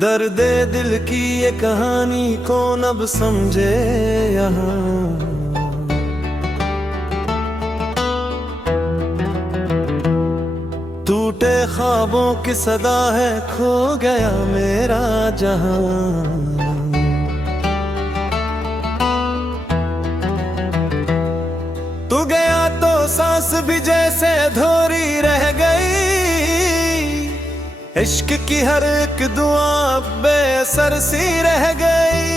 दर्द दिल की ये कहानी कौन अब समझे यहाँ। टूटे ख्वाबों की सदा है, खो गया मेरा जहां। तू गया तो सांस भी जैसे अधूरी रह गई। इश्क की हर एक दुआ बेअसर सी रह गई।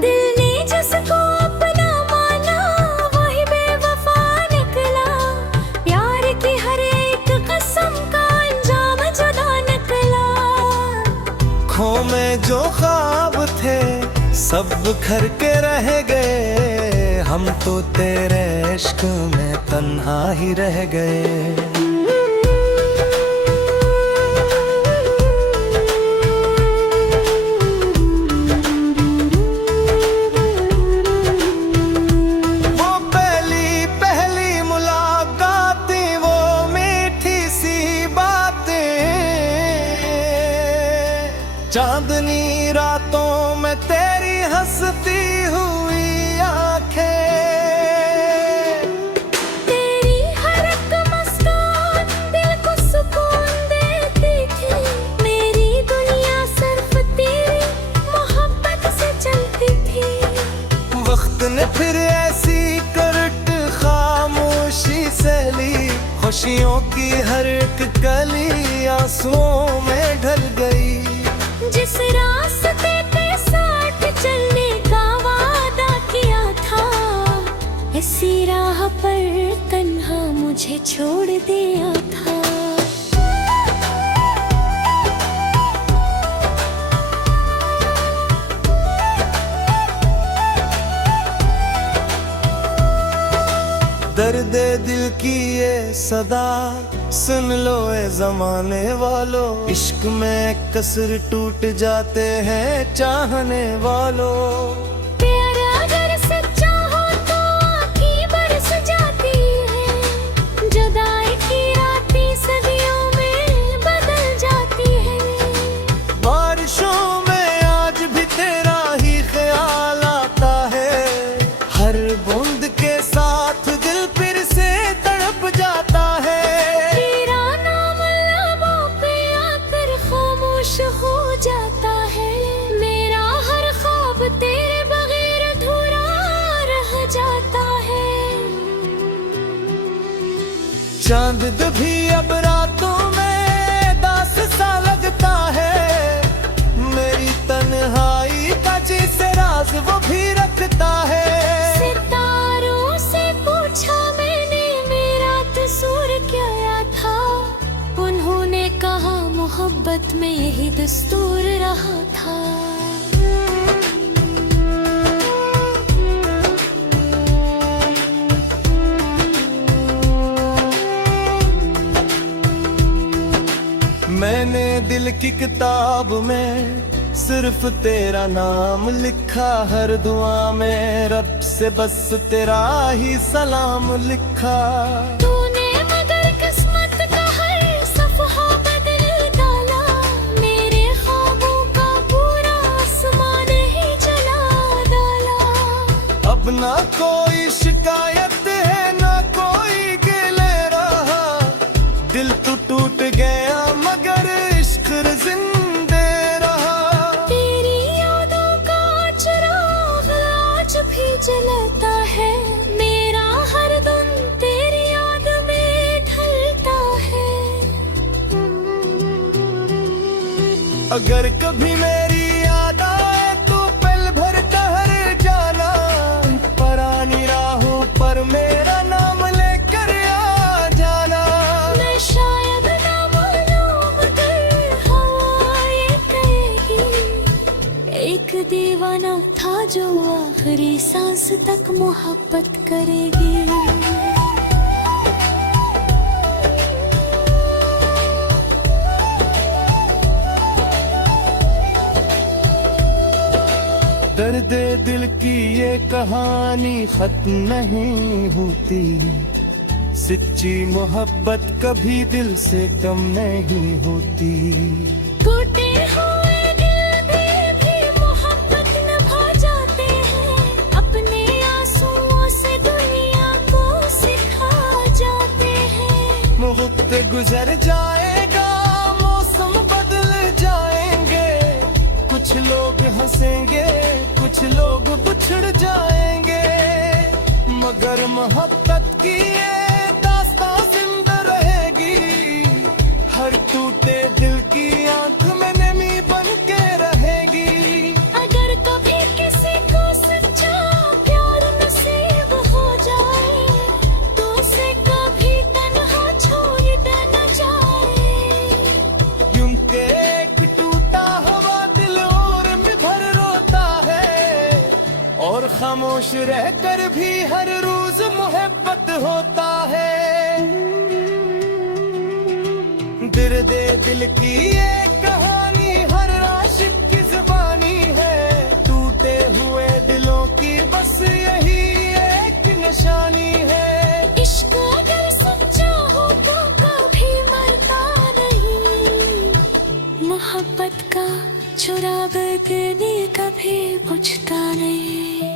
दिल ने जिसको अपना माना वही बेवफा निकला। प्यार की हर एक कसम का अंजाम जुदा निकला। खो में जो ख्वाब थे सब बिखर के रह गए। हम तो तेरे इश्क में तन्हा ही रह गए। चांदनी रातों में तेरी हंसती हुई आंखें। तेरी हर एक मुस्कान दिल को सुकून देती थी। मेरी दुनिया सिर्फ तेरी मोहब्बत से चलती थी। वक्त ने फिर ऐसी करट खामोशी से ली। खुशियों की हर एक कली आंसुओं में ढल गई। जिस रास्ते पे साथ चलने का वादा किया था, इसी राह पर तन्हा मुझे छोड़ दिया था। दर्द दिल की ये सदा सुन लो ए जमाने वालों। इश्क में कसर टूट जाते हैं चाहने वालों। प्यार अगर सच्चा हो तो आँखें बरस जाती है। जुदाई की रातें सदियों में बदल जाती है। बारिशों में आज भी तेरा ही ख्याल आता है। हर बूंद के साथ दिल फिर से तड़प जाता है। हो जाता है मेरा हर ख्वाब तेरे बगैर अधूरा रह जाता है। चांद भी अब रातों में दास सा लगता है। मेरी तन्हाई का जिसे राज वो भी रखता है। सितारों से पूछा मैंने मेरा कसूर क्या था। उन्होंने कहा मोहब्बत में यही दस्तूर रहा था। मैंने दिल की किताब में सिर्फ तेरा नाम लिखा। हर दुआ में रब से बस तेरा ही सलाम लिखा। तूने मगर किस्मत का हर सफ़हा बदल डाला। मेरे ख्वाबों का पूरा आसमान ही जला डाला। अब ना कोई शिकायत है ना कोई गिले रहा। दिल तो टूट गया मगर इश्क जिंदे रहा। तेरी यादों का चिराग आज भी जलता है। मेरा हर दिन तेरी याद में ढलता है। अगर कभी मेरी याद आए तो पल भर ठहर जाना। परानी राहों पर मेरा नाम लेकर आ जाना। मैं शायद ना मालूम मगर हवा ये कहेगी। एक दीवाना था जो आखिरी सांस तक मोहब्बत करेगी। दर्द दिल की ये कहानी खत्म नहीं होती। सच्ची मोहब्बत कभी दिल से कम नहीं होती। टूटे हुए दिल भी मोहब्बत निभा जाते हैं, अपने आंसुओं से दुनिया को सिखा जाते हैं। वक्त गुजर जाएगा, मौसम बदल जाएंगे, कुछ लोग हंसेंगे, कुछ लोग बिछड़ जाएंगे, मगर मोहब्बत की ये दास्तां जिंदा रहेगी। हर टूटे दिल की आंख में नमी बन के रहेगी। अगर कभी किसी को सच्चा प्यार नसीब हो जाए, तो उसे कभी तन्हा छोड़ न जाए। यूं के एक टूटा हुआ दिल और में भर रोता है, और खामोश रहकर भी हर रोज मोहब्बत होता है। दर्द दिल की ये कहानी हर आशिक की जुबानी है, टूटे हुए दिलों की बस यही एक निशानी है। इश्क अगर सच्चा हो तो कभी मरता नहीं, मोहब्बत का चुराग देने कभी बुझता नहीं।